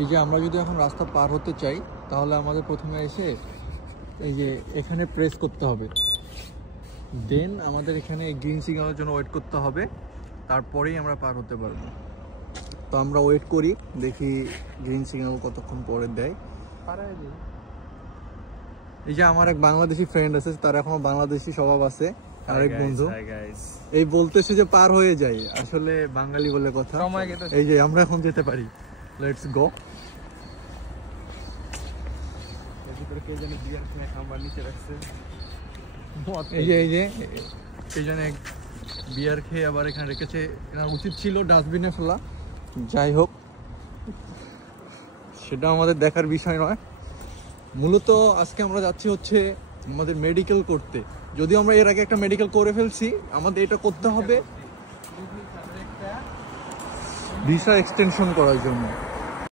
এই যে আমরা যদি এখন রাস্তা পার হতে চাই তাহলে আমাদের প্রথমে এসে এই যে এখানে প্রেস করতে হবে, দেন আমাদের এখানে গ্রিন সিগন্যালের জন্য ওয়েট করতে হবে, তারপরেই আমরা পার হতে পারবো। তো আমরা ওয়েট করি, দেখি গ্রিন সিগন্যাল কতক্ষণ পরে দেয়। এই যে আমার এক বাংলাদেশি ফ্রেন্ড আছে, তার এখনো বাংলাদেশি স্বভাব আছে, আরেক বন্ধু এই বলতেছে যে পার হয়ে যায়, আসলে বাঙালি বলে কথা। এই যে আমরা এখন যেতে পারি, লেটস গো। এই যে এই জন্য বিয়ার খেয়ে আবার এখানে রেখেছে, এনার উচিত ছিল ডাস্টবিনে ফেলা, যাই হোক সেটা আমাদের দেখার বিষয় নয়। মূলত আজকে আমরা যাচ্ছি হচ্ছে আমাদের মেডিকেল করতে, যদিও আমরা এর আগে একটা মেডিকেল করে ফেলছি, আমাদের এটা করতে হবে ভিসা এক্সটেনশন করার জন্য।